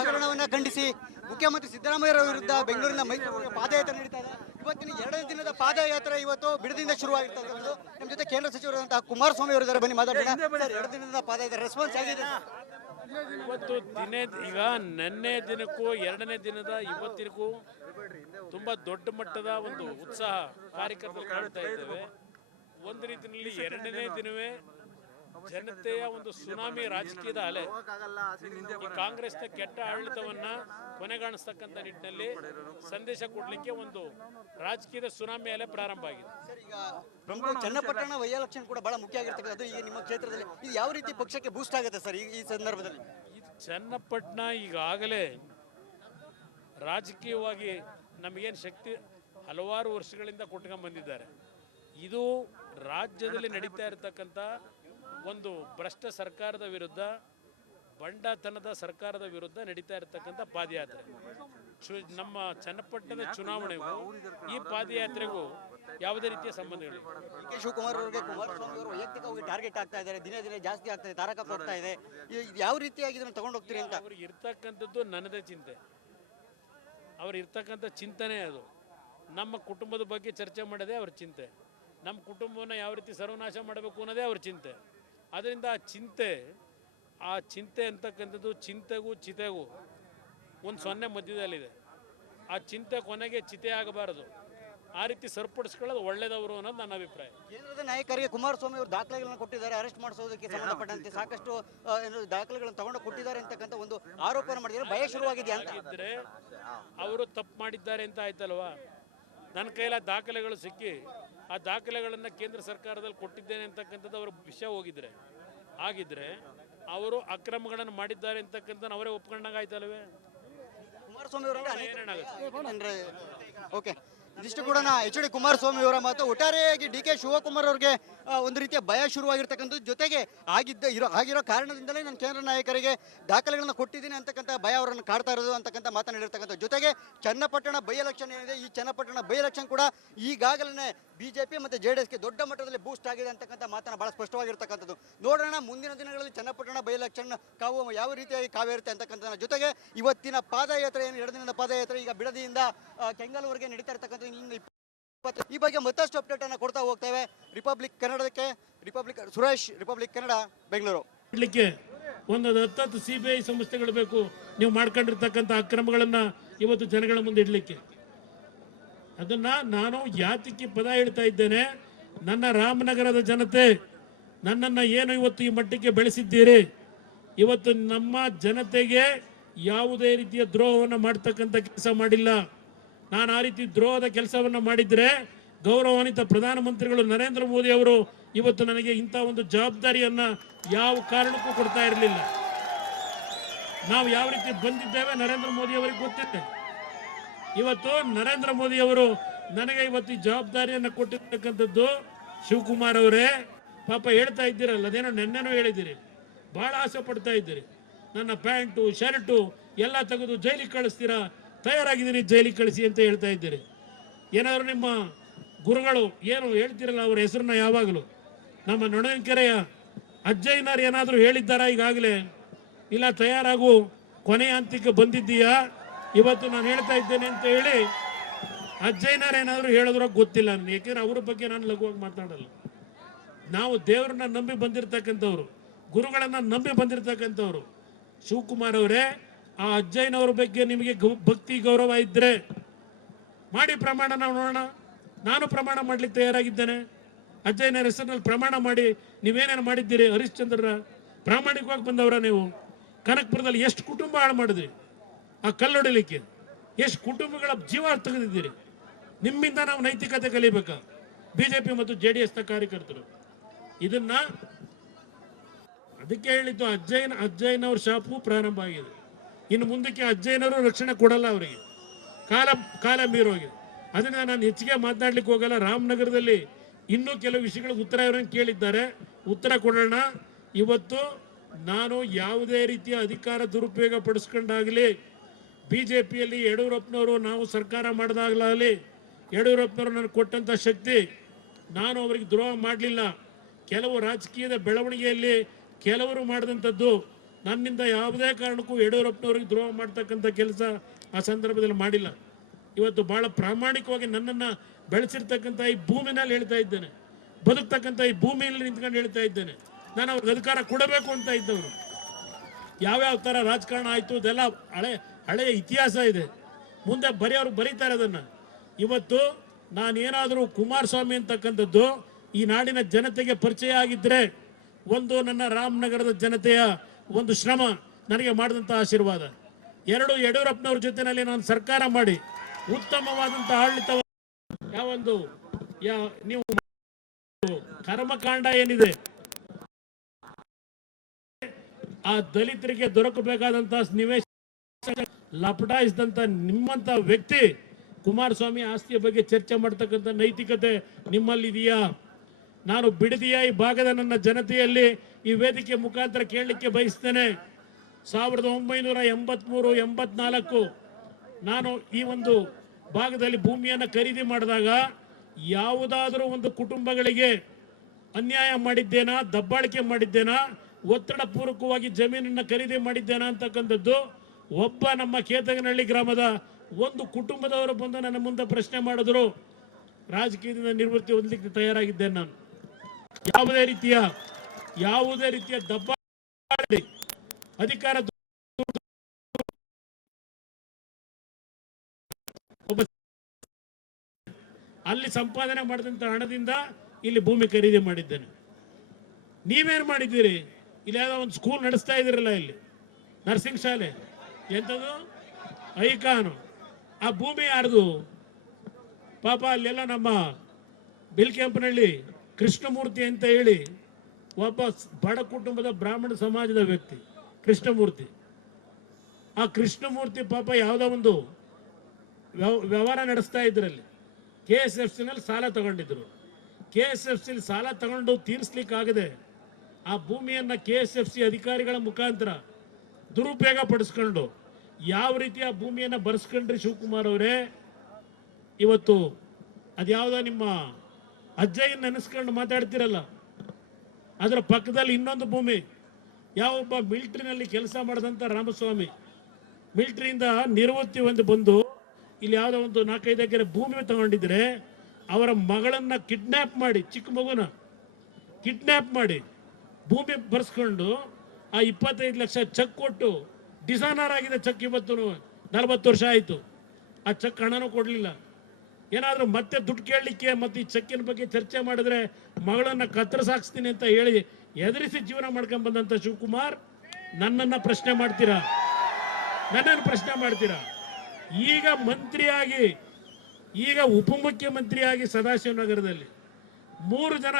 ಹಗರಣವನ್ನು ಖಂಡಿಸಿ ಮುಖ್ಯಮಂತ್ರಿ ಸಿದ್ದರಾಮಯ್ಯ ವಿರುದ್ಧ ಬೆಂಗಳೂರಿನ ಮೈಸೂರು ಪಾದಯಾತ್ರೆ ನಡೀತಾ ಇದೆ. ಇವತ್ತಿನ 2ನೇ ದಿನದ ಪಾದಯಾತ್ರೆ ಇವತ್ತು ಬಿಡದಿಂದ ಶುರುವಾಗಿರ್ತಕ್ಕಂಥದ್ದು. ನಮ್ಮ ಜೊತೆ ಕೇಂದ್ರ ಸಚಿವರಾದಂತಹ ಕುಮಾರಸ್ವಾಮಿ ಅವರಿದ್ದಾರೆ, ಬನ್ನಿ ಮಾತಾಡೋಣ. 2 ದಿನದ ಪಾದಯಾತ್ರೆ ರೆಸ್ಪಾನ್ಸ್ ಆಗಿದೆ ಇವತ್ತು ಈಗ ನೆನ್ನೆ ದಿನಕ್ಕೂ 2ನೇ ದಿನದ ಇವತ್ತಿನಕ್ಕೂ ತುಂಬಾ ದೊಡ್ಡ ಮಟ್ಟದ ಒಂದು ಉತ್ಸಾಹ ಕಾರ್ಯಕರ್ತರು ಕಾಣ್ತಾ ಇದ್ದೇವೆ. ಒಂದು ರೀತಿಯಲ್ಲಿ 2ನೇ ದಿನವೇ ಜನತೆಯ ಒಂದು ಸುನಾಮಿ ರಾಜಕೀಯದ ಅಲೆ, ಈ ಕಾಂಗ್ರೆಸ್ನ ಕೆಟ್ಟ ಆಡಳಿತವನ್ನ ಕೊನೆಗಾಣಿಸ್ತಕ್ಕಂಥ ನಿಟ್ಟಿನಲ್ಲಿ ಸಂದೇಶ ಕೊಡ್ಲಿಕ್ಕೆ ಒಂದು ರಾಜಕೀಯದ ಸುನಾಮಿ ಅಲೆ ಪ್ರಾರಂಭ ಆಗಿದೆ. ಈಗ ಪ್ರಮುಖ ಚನ್ನಪಟ್ಟಣ ವೈ ಎಲೆಕ್ಷನ್ ಕೂಡ ಬಹಳ ಮುಖ್ಯ ಆಗಿರ್ತಕ್ಕಂಥದ್ದು ಈಗ ನಿಮ್ಮ ಕ್ಷೇತ್ರದಲ್ಲಿ. ಇದು ಯಾವ ರೀತಿ ಪಕ್ಷಕ್ಕೆ ಬೂಸ್ಟ್ ಆಗುತ್ತೆ ಸರ್ ಈ ಸಂದರ್ಭದಲ್ಲಿ? ಚನ್ನಪಟ್ಟಣ ಈಗಾಗಲೇ ರಾಜಕೀಯವಾಗಿ ನಮಗೇನು ಶಕ್ತಿ ಹಲವಾರು ವರ್ಷಗಳಿಂದ ಕೊಟ್ಕೊಂಡು ಬಂದಿದ್ದಾರೆ. ಇದು ರಾಜ್ಯದಲ್ಲಿ ನಡೀತಾ ಇರತಕ್ಕಂಥ ಒಂದು ಭ್ರಷ್ಟ ಸರ್ಕಾರದ ವಿರುದ್ಧ, ಬಂಡತನದ ಸರ್ಕಾರದ ವಿರುದ್ಧ ನಡೀತಾ ಇರತಕ್ಕಂಥ ಪಾದಯಾತ್ರೆ. ನಮ್ಮ ಚನ್ನಪಟ್ಟಣದ ಚುನಾವಣೆಗೂ ಈ ಪಾದಯಾತ್ರೆಗೂ ಯಾವುದೇ ರೀತಿಯ ಸಂಬಂಧಗಳಿಲ್ಲ. ಕೆ ಶಿವಕುಮಾರ್ ಅವರಿಗೆ ಕುಮಾರಸ್ವಾಮಿ ಅವರು ವೈಯಕ್ತಿಕವಾಗಿ ಟಾರ್ಗೆಟ್ ಆಗ್ತಾ ಇದ್ದಾರೆ, ದಿನೇ ದಿನೇ ಜಾಸ್ತಿ ಆಗ್ತಾ ಇದೆ, ತಾರಕ ಹೋಗ್ತಾ ಇದೆ. ಯಾವ ರೀತಿಯಾಗಿ ಇದನ್ನು ತಗೊಂಡು ಹೋಗ್ತೀರಿ ಅಂತ? ಅವ್ರಿಗೆ ಇರ್ತಕ್ಕಂಥದ್ದು ನನ್ನದೇ ಚಿಂತೆ, ಅವ್ರು ಇರ್ತಕ್ಕಂಥ ಚಿಂತನೆ ಅದು. ನಮ್ಮ ಕುಟುಂಬದ ಬಗ್ಗೆ ಚರ್ಚೆ ಮಾಡೋದೇ ಅವ್ರ ಚಿಂತೆ, ನಮ್ಮ ಕುಟುಂಬವನ್ನು ಯಾವ ರೀತಿ ಸರ್ವನಾಶ ಮಾಡಬೇಕು ಅನ್ನೋದೇ ಅವ್ರ ಚಿಂತೆ. ಅದರಿಂದ ಆ ಚಿಂತೆ ಅಂತಕ್ಕಂಥದ್ದು ಚಿಂತೆಗೂ ಚಿತೆಗೂ ಒಂದು 0 ಮಧ್ಯದಲ್ಲಿದೆ. ಆ ಚಿಂತೆ ಕೊನೆಗೆ ಚಿತೆ ಆಗಬಾರದು, ಆ ರೀತಿ ಸರಿಪಡಿಸ್ಕೊಳ್ಳೋದು ಒಳ್ಳೇದವರು ಅನ್ನೋದು ನನ್ನ ಅಭಿಪ್ರಾಯ. ಕೇಂದ್ರದ ನಾಯಕರಿಗೆ ಕುಮಾರಸ್ವಾಮಿ ಅವರು ದಾಖಲೆಗಳನ್ನು ಕೊಟ್ಟಿದ್ದಾರೆ, ಅರೆಸ್ಟ್ ಮಾಡಿಸೋದಕ್ಕೆ ಸಂಬಂಧಪಟ್ಟಂತೆ ಸಾಕಷ್ಟು ದಾಖಲೆಗಳನ್ನು ತಗೊಂಡು ಕೊಟ್ಟಿದ್ದಾರೆ ಅಂತಕ್ಕಂಥ ಒಂದು ಆರೋಪ ಮಾಡಿದರೆ ಭಯ ಶುರುವಾಗಿದೆ ಅಂತ ಇದ್ರೆ ಅವರು ತಪ್ಪು ಮಾಡಿದ್ದಾರೆ ಅಂತ ಆಯ್ತಲ್ವಾ? ನನ್ನ ಕೈಲ ದಾಖಲೆಗಳು ಸಿಕ್ಕಿ ಆ ದಾಖಲೆಗಳನ್ನು ಕೇಂದ್ರ ಸರ್ಕಾರದಲ್ಲಿ ಕೊಟ್ಟಿದ್ದೇನೆ ಅಂತಕ್ಕಂಥದ್ದು ಅವರ ವಿಷಯ ಆಗಿದ್ರೆ ಅವರು ಅಕ್ರಮಗಳನ್ನು ಮಾಡಿದ್ದಾರೆ ಅಂತಕ್ಕಂಥ ಅವರೇ ಒಪ್ಕೊಂಡಾಗ ಆಯ್ತಲ್ವೇ? ಕುಮಾರಸ್ವಾಮಿ ಅವರ ಓಕೆ, ಇದಿಷ್ಟು ಕೂಡ ಎಚ್.ಡಿ. ಕುಮಾರಸ್ವಾಮಿ ಅವರ ಮಾತು. ಒಟ್ಟಾರೆಯಾಗಿ ಡಿ.ಕೆ. ಶಿವಕುಮಾರ್ ಅವರಿಗೆ ಒಂದು ರೀತಿಯ ಭಯ ಶುರುವಾಗಿರ್ತಕ್ಕಂಥದ್ದು, ಜೊತೆಗೆ ಆಗಿರೋ ಕಾರಣದಿಂದಲೇ ನಾನು ಕೇಂದ್ರ ನಾಯಕರಿಗೆ ದಾಖಲೆಗಳನ್ನು ಕೊಟ್ಟಿದ್ದೀನಿ ಅಂತಕ್ಕಂಥ ಭಯ ಅವರನ್ನು ಕಾಡ್ತಾ ಇರೋದು ಅಂತಕ್ಕಂಥ ಮಾತನಾಡಿರ್ತಕ್ಕಂಥ. ಜೊತೆಗೆ ಚನ್ನಪಟ್ಟಣ ಬೈ ಎಲೆಕ್ಷನ್ ಏನಿದೆ, ಈ ಚನ್ನಪಟ್ಟಣ ಬೈ ಎಲೆಕ್ಷನ್ ಕೂಡ ಈಗಾಗಲೇ ಬಿಜೆಪಿ ಮತ್ತು JDSಗೆ ದೊಡ್ಡ ಮಟ್ಟದಲ್ಲಿ ಬೂಸ್ಟ್ ಆಗಿದೆ ಅಂತಕ್ಕಂಥ ಮಾತನ್ನ ಬಹಳ ಸ್ಪಷ್ಟವಾಗಿರ್ತಕ್ಕಂಥದ್ದು. ನೋಡೋಣ ಮುಂದಿನ ದಿನಗಳಲ್ಲಿ ಚನ್ನಪಟ್ಟಣ ಬೈ ಎಲೆಕ್ಷನ್ ಯಾವ ರೀತಿಯಾಗಿ ಕಾವಿರುತ್ತೆ ಅಂತಕ್ಕಂಥ. ಜೊತೆಗೆ ಇವತ್ತಿನ ಪಾದಯಾತ್ರೆ ಏನು 2 ದಿನದ ಪಾದಯಾತ್ರೆ ಈಗ ಬಿಡದಿಯಿಂದ ಕೆಂಗಲ್ವರೆಗೆ ನಡೀತಾ ಇರ್ತಕ್ಕಂಥ. ಈ ಬಗ್ಗೆ ಮತ್ತಷ್ಟು ಅಪ್ಡೇಟ್ ಅನ್ನು ಕೊಡ್ತಾ ಹೋಗ್ತೇವೆ. ಸುರೇಶ್, ರಿಪಬ್ಲಿಕ್ ಕನ್ನಡ, ಬೆಂಗಳೂರು. ಒಂದು 10 CBI ಸಂಸ್ಥೆಗಳು ಬೇಕು ನೀವು ಮಾಡ್ಕೊಂಡಿರ್ತಕ್ಕಂಥ ಅಕ್ರಮಗಳನ್ನ ಇವತ್ತು ಜನಗಳ ಮುಂದೆ ಇಡ್ಲಿಕ್ಕೆ. ಅದನ್ನ ನಾನು ಯಾತಕ್ಕೆ ಪದ ಹೇಳ್ತಾ ಇದ್ದೇನೆ, ನನ್ನ ರಾಮನಗರದ ಜನತೆ ನನ್ನನ್ನ ಏನು ಇವತ್ತು ಈ ಮಟ್ಟಕ್ಕೆ ಬೆಳೆಸಿದ್ದೀರಿ, ಇವತ್ತು ನಮ್ಮ ಜನತೆಗೆ ಯಾವುದೇ ರೀತಿಯ ದ್ರೋಹವನ್ನು ಮಾಡ್ತಕ್ಕಂಥ ಕೆಲಸ ಮಾಡಿಲ್ಲ. ನಾನು ಆ ರೀತಿ ದ್ರೋಹದ ಕೆಲಸವನ್ನು ಮಾಡಿದ್ರೆ ಗೌರವಾನ್ವಿತ ಪ್ರಧಾನಮಂತ್ರಿಗಳು ನರೇಂದ್ರ ಮೋದಿ ಅವರು ಇವತ್ತು ನನಗೆ ಇಂಥ ಒಂದು ಜವಾಬ್ದಾರಿಯನ್ನ ಯಾವ ಕಾರಣಕ್ಕೂ ಕೊಡ್ತಾ ಇರಲಿಲ್ಲ. ನಾವು ಯಾವ ರೀತಿ ಬಂದಿದ್ದೇವೆ ನರೇಂದ್ರ ಮೋದಿ ಅವರಿಗೆ ಗೊತ್ತಿದೆ. ಇವತ್ತು ನರೇಂದ್ರ ಮೋದಿ ಅವರು ನನಗೆ ಇವತ್ತು ಈ ಜವಾಬ್ದಾರಿಯನ್ನು ಕೊಟ್ಟಿರ್ತಕ್ಕಂಥದ್ದು. ಶಿವಕುಮಾರ್ ಅವರೇ ಪಾಪ ಹೇಳ್ತಾ ಇದ್ದೀರಲ್ಲ, ಅದೇನೋ ನೆನ್ನೆನೂ ಹೇಳಿದ್ದೀರಿ, ಬಹಳ ಆಸೆ ಪಡ್ತಾ ಇದ್ದೀರಿ, ನನ್ನ ಪ್ಯಾಂಟು ಶರ್ಟು ಎಲ್ಲ ತೆಗೆದು ಜೈಲಿಗೆ ಕಳಿಸ್ತೀರಾ, ತಯಾರಾಗಿದ್ದೀನಿ ಜೈಲಿಗೆ ಕಳಿಸಿ ಅಂತ ಹೇಳ್ತಾ ಇದ್ದೀರಿ. ಏನಾದರೂ ನಿಮ್ಮ ಗುರುಗಳು ಏನು ಹೇಳ್ತಿರಲ್ಲ ಅವ್ರ ಹೆಸರನ್ನ ಯಾವಾಗಲೂ ನಮ್ಮ ನೊಣಕೆರೆಯ ಅಜ್ಜಯ್ಯನವ್ರು ಏನಾದರೂ ಹೇಳಿದ್ದಾರಾ ಈಗಾಗಲೇ? ಇಲ್ಲ ತಯಾರಾಗು ಕೊನೆಯ ಹಂತಕ್ಕೆ ಬಂದಿದ್ದೀಯಾ ಇವತ್ತು ನಾನು ಹೇಳ್ತಾ ಇದ್ದೇನೆ ಅಂತ ಹೇಳಿ ಅಜ್ಜಯ್ಯನವ್ರು ಏನಾದರೂ ಹೇಳಿದ್ರೋ ಗೊತ್ತಿಲ್ಲ ನನಗೆ, ಯಾಕೆಂದ್ರೆ ಅವ್ರ ಬಗ್ಗೆ ನಾನು ಲಘುವಾಗಿ ಮಾತಾಡಲ್ಲ. ನಾವು ದೇವರನ್ನ ನಂಬಿ ಬಂದಿರತಕ್ಕಂಥವ್ರು, ಗುರುಗಳನ್ನ ನಂಬಿ ಬಂದಿರತಕ್ಕಂಥವ್ರು. ಶಿವಕುಮಾರ್ ಅವರೇ, ಆ ಅಜ್ಜಯ್ಯನವ್ರ ಬಗ್ಗೆ ನಿಮಗೆ ಭಕ್ತಿ ಗೌರವ ಇದ್ರೆ ಮಾಡಿ ಪ್ರಮಾಣ, ನಾವು ನೋಡೋಣ. ನಾನು ಪ್ರಮಾಣ ಮಾಡ್ಲಿಕ್ಕೆ ತಯಾರಾಗಿದ್ದೇನೆ. ಅಜ್ಜಯ್ಯನವರ ಹೆಸರಿನಲ್ಲಿ ಪ್ರಮಾಣ ಮಾಡಿ ನೀವೇನೇನು ಮಾಡಿದ್ದೀರಿ? ಹರಿಶ್ಚಂದ್ರರ ಪ್ರಾಮಾಣಿಕವಾಗಿ ಬಂದವರ ನೀವು? ಕನಕಪುರದಲ್ಲಿ ಎಷ್ಟು ಕುಟುಂಬ ಹಾಳು ಮಾಡಿದ್ರಿ ಆ ಕಲ್ಲೊಡಿಲಿಕ್ಕೆ, ಎಷ್ಟು ಕುಟುಂಬಗಳ ಜೀವ ತೆಗೆದಿದ್ದೀರಿ. ನಿಮ್ಮಿಂದ ನಾವು ನೈತಿಕತೆ ಕಲಿಬೇಕಾ? ಬಿಜೆಪಿ ಮತ್ತು JDSನ ಕಾರ್ಯಕರ್ತರು ಇದನ್ನ ಅದಕ್ಕೆ ಹೇಳಿದ್ದು. ಅಜ್ಜಯ್ಯನವ್ರ ಶಾಪು ಪ್ರಾರಂಭ ಆಗಿದೆ. ಇನ್ನು ಮುಂದಕ್ಕೆ ಅಜ್ಜಯ್ಯನವರು ರಕ್ಷಣೆ ಕೊಡಲ್ಲ, ಅವರಿಗೆ ಕಾಲ ಮೀರೋಗಿದೆ. ಅದನ್ನ ನಾನು ಹೆಚ್ಚಿಗೆ ಮಾತನಾಡ್ಲಿಕ್ಕೆ ಹೋಗಲ್ಲ. ರಾಮನಗರದಲ್ಲಿ ಇನ್ನೂ ಕೆಲವು ವಿಷಯಗಳಿಗೆ ಉತ್ತರ ಇವರನ್ನು ಕೇಳಿದ್ದಾರೆ, ಉತ್ತರ ಕೊಡೋಣ. ಇವತ್ತು ನಾನು ಯಾವುದೇ ರೀತಿಯ ಅಧಿಕಾರ ದುರುಪಯೋಗ ಪಡಿಸ್ಕೊಂಡಾಗಲಿ, ಬಿಜೆಪಿಯಲ್ಲಿ ಯಡಿಯೂರಪ್ಪನವರು ನಾವು ಸರ್ಕಾರ ಮಾಡಿದಾಗಲಾಗಲಿ, ಯಡಿಯೂರಪ್ಪನವರು ನನಗೆ ಕೊಟ್ಟಂಥ ಶಕ್ತಿ, ನಾನು ಅವರಿಗೆ ದ್ರೋಹ ಮಾಡಲಿಲ್ಲ. ಕೆಲವು ರಾಜಕೀಯದ ಬೆಳವಣಿಗೆಯಲ್ಲಿ ಕೆಲವರು ಮಾಡಿದಂಥದ್ದು ನನ್ನಿಂದ ಯಾವುದೇ ಕಾರಣಕ್ಕೂ ಯಡಿಯೂರಪ್ಪನವ್ರಿಗೆ ದ್ರೋಹ ಮಾಡ್ತಕ್ಕಂಥ ಕೆಲಸ ಆ ಸಂದರ್ಭದಲ್ಲಿ ಮಾಡಿಲ್ಲ. ಇವತ್ತು ಬಹಳ ಪ್ರಾಮಾಣಿಕವಾಗಿ ನನ್ನನ್ನು ಬೆಳೆಸಿರ್ತಕ್ಕಂಥ ಈ ಭೂಮಿನಲ್ಲಿ ಹೇಳ್ತಾ ಇದ್ದೇನೆ, ಬದುಕ್ತಕ್ಕಂಥ ಈ ಭೂಮಿಯಲ್ಲಿ ನಿಂತ್ಕೊಂಡು ಹೇಳ್ತಾ ಇದ್ದೇನೆ, ನಾನು ಅವ್ರಿಗೆ ಅಧಿಕಾರ ಕೊಡಬೇಕು ಅಂತ ಇದ್ದವರು. ಯಾವ್ಯಾವ ಥರ ರಾಜಕಾರಣ ಆಯಿತು ಇದೆಲ್ಲ ಹಳೆಯ ಇತಿಹಾಸ ಇದೆ, ಮುಂದೆ ಬರೆಯೋರು ಬರೀತಾರೆ ಅದನ್ನು. ಇವತ್ತು ನಾನೇನಾದರೂ ಕುಮಾರಸ್ವಾಮಿ ಅಂತಕ್ಕಂಥದ್ದು ಈ ನಾಡಿನ ಜನತೆಗೆ ಪರಿಚಯ ಆಗಿದ್ದರೆ, ಒಂದು ನನ್ನ ರಾಮನಗರದ ಜನತೆಯ ಒಂದು ಶ್ರಮ ನನಗೆ ಮಾಡಿದಂಥ ಆಶೀರ್ವಾದ, ಎರಡು ಯಡಿಯೂರಪ್ಪನವ್ರ ಜೊತೆಯಲ್ಲಿ ನಾನು ಸರ್ಕಾರ ಮಾಡಿ ಉತ್ತಮವಾದಂಥ ಆಡಳಿತ, ಯಾವೊಂದು ನೀವು ಕರ್ಮಕಾಂಡ ಏನಿದೆ ಆ ದಲಿತರಿಗೆ ದೊರಕಬೇಕಾದಂತ ನಿವೇಶ ಲಪಟಾಯಿಸಿದಂತ ನಿಮ್ಮಂತ ವ್ಯಕ್ತಿ ಕುಮಾರಸ್ವಾಮಿ ಆಸ್ತಿಯ ಬಗ್ಗೆ ಚರ್ಚೆ ಮಾಡ್ತಕ್ಕಂಥ ನೈತಿಕತೆ ನಿಮ್ಮಲ್ಲಿದೆಯಾ? ನಾನು ಬಿಡದಿಯ ಈ ಭಾಗದ ನನ್ನ ಜನತೆಯಲ್ಲಿ ಈ ವೇದಿಕೆ ಮುಖಾಂತರ ಕೇಳಲಿಕ್ಕೆ ಬಯಸ್ತೇನೆ. 1983-84 ನಾನು ಈ ಒಂದು ಭಾಗದಲ್ಲಿ ಭೂಮಿಯನ್ನು ಖರೀದಿ ಮಾಡಿದಾಗ ಯಾವುದಾದರೂ ಒಂದು ಕುಟುಂಬಗಳಿಗೆ ಅನ್ಯಾಯ ಮಾಡಿದ್ದೇನಾ, ದಬ್ಬಾಳಿಕೆ ಮಾಡಿದ್ದೇನಾ, ಒತ್ತಡ ಪೂರ್ವಕವಾಗಿ ಜಮೀನನ್ನು ಖರೀದಿ ಮಾಡಿದ್ದೇನಾ ಅಂತಕ್ಕಂಥದ್ದು ಒಬ್ಬ ನಮ್ಮ ಕೇತಗನಹಳ್ಳಿ ಗ್ರಾಮದ ಒಂದು ಕುಟುಂಬದವರು ಬಂದು ನನ್ನ ಮುಂದೆ ಪ್ರಶ್ನೆ ಮಾಡಿದ್ರು. ರಾಜಕೀಯದಿಂದ ನಿವೃತ್ತಿ ಹೊಂದಲಿಕ್ಕೆ ತಯಾರಾಗಿದ್ದೇನೆ ನಾನು. ಯಾವುದೇ ರೀತಿಯ ದಬ್ಬಾಳಿ ಅಧಿಕಾರ ಅಲ್ಲಿ ಸಂಪಾದನೆ ಮಾಡಿದಂತ ಹಣದಿಂದ ಇಲ್ಲಿ ಭೂಮಿ ಖರೀದಿ ಮಾಡಿದ್ದೇನೆ. ನೀವೇನು ಮಾಡಿದ್ದೀರಿ? ಇಲ್ಲಿ ಯಾವುದೋ ಒಂದು ಸ್ಕೂಲ್ ನಡೆಸ್ತಾ ಇದ್ದೀರಲ್ಲ, ಇಲ್ಲಿ ನರ್ಸಿಂಗ್ ಶಾಲೆ, ಎಂಥದ್ದು ಐಕಾನು, ಆ ಭೂಮಿ ಯಾರ್ದು? ಪಾಪ ಅಲ್ಲೆಲ್ಲ ನಮ್ಮ ಬಿಲ್ಕೆಂಪನಹಳ್ಳಿ ಕೃಷ್ಣಮೂರ್ತಿ ಅಂತ ಹೇಳಿ ಒಬ್ಬ ಬಡ ಕುಟುಂಬದ ಬ್ರಾಹ್ಮಣ ಸಮಾಜದ ವ್ಯಕ್ತಿ ಕೃಷ್ಣಮೂರ್ತಿ. ಆ ಕೃಷ್ಣಮೂರ್ತಿ ಪಾಪ ಯಾವುದೋ ಒಂದು ವ್ಯವಹಾರ ನಡೆಸ್ತಾ ಇದ್ರಲ್ಲಿ KSFC-ನಲ್ಲಿ ಸಾಲ ತಗೊಂಡಿದ್ರು. KSFC ಸಾಲ ತಗೊಂಡು ತೀರಿಸ್ಲಿಕ್ಕಾಗದೆ ಆ ಭೂಮಿಯನ್ನು KSFC ಅಧಿಕಾರಿಗಳ ಮುಖಾಂತರ ದುರುಪಯೋಗ ಪಡಿಸ್ಕೊಂಡು ಯಾವ ರೀತಿ ಆ ಭೂಮಿಯನ್ನು ಬರ್ಸ್ಕೊಂಡ್ರಿ ಶಿವಕುಮಾರ್ ಅವರೇ? ಇವತ್ತು ಅದ್ಯಾವುದೋ ನಿಮ್ಮ ಅಜ್ಜಯ್ಯನ ನೆನೆಸ್ಕೊಂಡು ಮಾತಾಡ್ತಿರಲ್ಲ, ಅದರ ಪಕ್ಕದಲ್ಲಿ ಇನ್ನೊಂದು ಭೂಮಿ, ಯಾವೊಬ್ಬ ಮಿಲಿಟ್ರಿನಲ್ಲಿ ಕೆಲಸ ಮಾಡಿದಂಥ ರಾಮಸ್ವಾಮಿ ಮಿಲಿಟ್ರಿಯಿಂದ ನಿವೃತ್ತಿ ಹೊಂದಿ ಬಂದು ಇಲ್ಲಿ ಯಾವುದೋ ಒಂದು 4-5 ಎಕರೆ ಭೂಮಿ ತಗೊಂಡಿದ್ರೆ ಅವರ ಮಗಳನ್ನ ಕಿಡ್ನ್ಯಾಪ್ ಮಾಡಿ, ಚಿಕ್ಕ ಮಗುನ ಕಿಡ್ನ್ಯಾಪ್ ಮಾಡಿ ಭೂಮಿ ಬರ್ಸ್ಕೊಂಡು ಆ 25 ಲಕ್ಷ ಚೆಕ್ ಕೊಟ್ಟು ಡಿಸಾನರ್ ಆಗಿದೆ ಚೆಕ್. ಇವತ್ತು 40 ವರ್ಷ ಆಯಿತು, ಆ ಚೆಕ್ ಹಣನೂ ಕೊಡಲಿಲ್ಲ. ಏನಾದರೂ ಮತ್ತೆ ದುಡ್ಡು ಕೇಳಲಿಕ್ಕೆ ಮತ್ತು ಈ ಚೆಕ್ಕಿನ ಬಗ್ಗೆ ಚರ್ಚೆ ಮಾಡಿದ್ರೆ ಮಗಳನ್ನ ಕತ್ತರಿಸಾಕ್ಸ್ತೀನಿ ಅಂತ ಹೇಳಿ ಎದುರಿಸಿ ಜೀವನ ಮಾಡ್ಕೊಂಡು ಬಂದಂಥ ಶಿವಕುಮಾರ್ ನನ್ನನ್ನು ಪ್ರಶ್ನೆ ಮಾಡ್ತೀರಾ? ಈಗ ಮಂತ್ರಿಯಾಗಿ, ಈಗ ಉಪಮುಖ್ಯಮಂತ್ರಿಯಾಗಿ ಸದಾಶಿವನಗರದಲ್ಲಿ 3 ಜನ